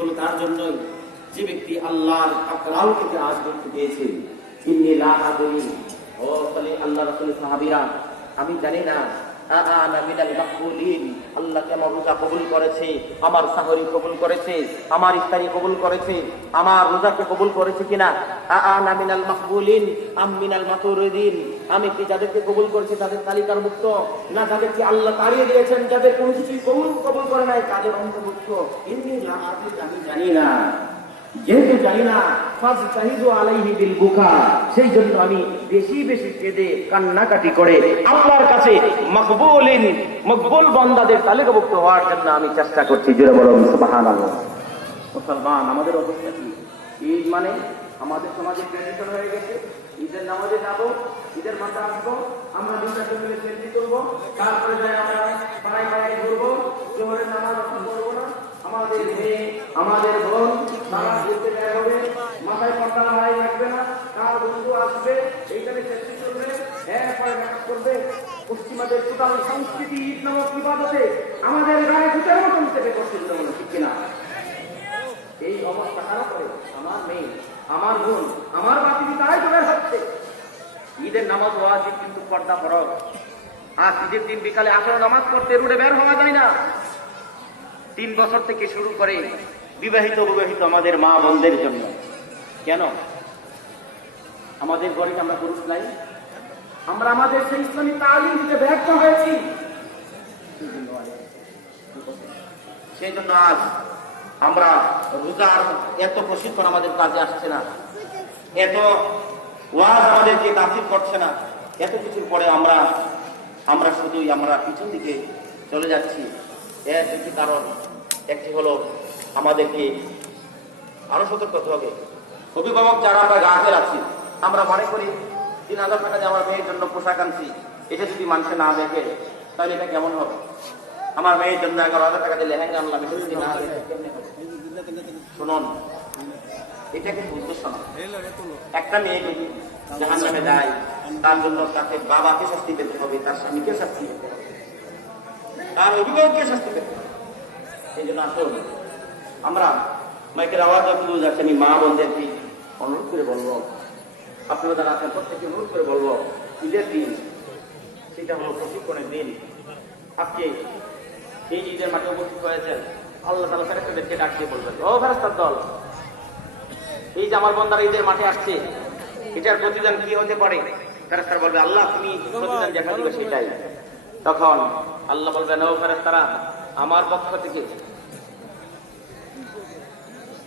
হলো তার জন্য যে ব্যক্তি আল্লাহর আকরাল থেকে আজ করতে পেয়েছে, ইন্নি লাহা বলি ও ফলে আল্লাহ রসুল সাহাবিরা, আমি জানি না আমার রোজা কবুল করেছে? আমার সাহরি কবুল করেছে? আমার ইফতারি কবুল করেছে? আমার রোজাকে কবুল করেছে কিনা? আনা মিনাল মাকবুলিন। আম মিনাল মাতুরিদিন। আমি কি যাদেরকে কবুল করেছি তাদের তালিকার মুক্ত? না, যাদেরকে আল্লাহ তাড়িয়ে দিয়েছেন, যাদের কোনো কিছুই কবুল কবুল করে নাই, তাদের অন্তর্ভুক্ত? ইন্নি আমি জানি না। যেহেতু জানি না সেই জন্য আমি বেশি বেশি কেঁদে কান্নাকাটি করে কাছে মকবুলিন, মকবুল বান্দাদের তালিকাভুক্ত হওয়ার জন্য আমি চেষ্টা করছি। মুসলমান, আমাদের অবস্থা কি? ঈদ মানে আমাদের সমাজে ট্রেডিশন হয়ে গেছে। ঈদের নামাজে যাব, ঈদের মাথা আসব, আমরা তারপরে যাই আমরা পাড়ায় পাড়ায় ঘুরবো, জোহরের নামাজ করব না। আমাদের মেয়ে, আমাদের বোন তারা মাথায় পর্দা লাগাই রাখবে না। তুলবে এরপরে মেকআপ করবে। পশ্চিমাদের ঈদ নামক এই অবস্থা কারা আমার মেয়ে, আমার বোন, আমার বাতি তাই তো হচ্ছে। ঈদের নামাজ ওয়াজিব, কিন্তু পর্দা ফরক আর ঈদের দিন বিকালে আসলে নামাজ পড়তে রুডে বের হওয়া যায় না। তিন বছর থেকে শুরু করে বিবাহিত বিবাহিত আমাদের মা বোনদের জন্য। কেন? আমাদের ঘরে আমরা পুরুষ নাই? আমরা আমাদের সেই ইসলামী তালিম দিতে ব্যর্থ হয়েছি। সেই জন্য আজ আমরা রোজার এত প্রশিক্ষণ আমাদের কাজে আসছে না। এত ওয়াজ আমাদেরকে তাসির করছে না। এত কিছুর পরে আমরা আমরা শুধুই আমরা পিছন দিকে চলে যাচ্ছি। এর দুটি কারণ। একটি হলো আমাদেরকে আরও সতর্ক হতে হবে। অভিভাবক যারা আমরা গাছের আছি, আমরা মনে করি তিন হাজার টাকা আমার মেয়ের জন্য পোশাক আনছি, এটা যদি মানুষে না দেখে, তাহলে এটা কেমন হবে? আমার মেয়ের জন্য এগারো হাজার টাকা দিয়ে লেহেঙ্গা আনলাম, এটা? শুনুন, এটা কিন্তু উদ্দেশ্য না। একটা মেয়ে যদি জাহান নামে যায়, তার জন্য তাকে বাবাকে শাস্তি পেতে হবে, তার স্বামীকে শাস্তি পেতে হবে, তার অভিভাবককে শাস্তি পেতে হবে। এই জন্য আসুন আমরা মাইকের আওয়াজ যতদূর যাচ্ছে আমি মা বোনদেরকে অনুরোধ করে বলব আপনারা যারা আছেন, প্রত্যেককে অনুরোধ করে বলব ঈদের দিন সেটা হলো প্রশিক্ষণের দিন। আজকে এই ঈদের মাঠে উপস্থিত হয়েছেন, আল্লাহ তালা ফেরেস্তাদেরকে ডাক দিয়ে বলবেন, ও ফেরেস্তার দল, এই যে আমার বন্ধারা ঈদের মাঠে আসছে, এটার প্রতিদান কি হতে পারে? ফেরেস্তার বলবে, আল্লাহ, তুমি প্রতিদান দেখা দিবে সেটাই। তখন আল্লাহ বলবেন, ও ফেরেস্তারা আমার পক্ষ থেকে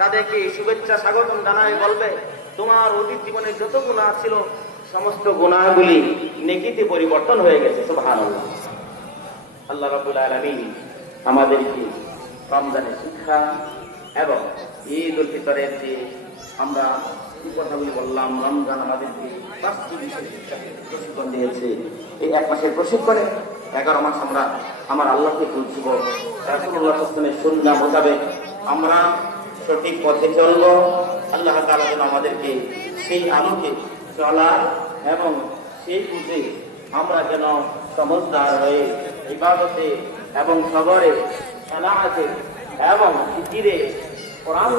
তাদেরকে শুভেচ্ছা, স্বাগতম জানায়, বলবে, তোমার অতীত জীবনে যত গুণা ছিল, সমস্ত গুণাগুলি নেকিতে পরিবর্তন হয়ে গেছে, সুবহানাল্লাহ। আল্লাহ রাব্বুল আলামিন আমাদেরকে রমজানের শিক্ষা এবং ঈদ উল ফিতরের যে আমরা কি কথাগুলি বললাম, রমজান আমাদেরকে পাঁচটি বিষয় শিক্ষা প্রশিক্ষণ দিয়েছে। এই এক মাসের প্রশিক্ষণে এগারো মাস আমরা আমার আল্লাহকে খুঁজব রাসুল্লাহ সুন্না মোতাবেক আমরা সঠিক পথে চলব। আল্লাহ তাআলা যেন আমাদেরকে সেই আলোকে চলার এবং সেই বুঝে আমরা যেন সমজদার হয়ে ইবাদতে এবং সবরে সালাহাতে এবং ফিকিরে কোরআন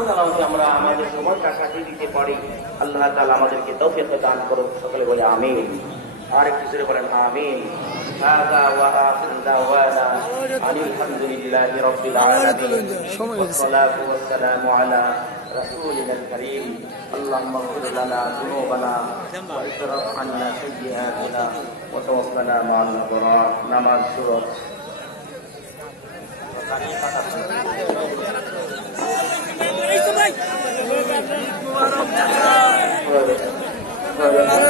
আমরা আমাদের সময়টা কাটিয়ে দিতে পারি। আল্লাহ তাআলা আমাদেরকে তৌফিক দান করুক। সকলে বলে আমিন। আর একটু জোরে বলেন, আমিন। هذا وآخر دعوانا أن الحمد لله رب العالمين والصلاة والسلام على رسولنا الكريم. اللهم اغفر لنا ذنوبنا وإسرف عنا سيئاتنا وتوفنا مع الأبرار. نماز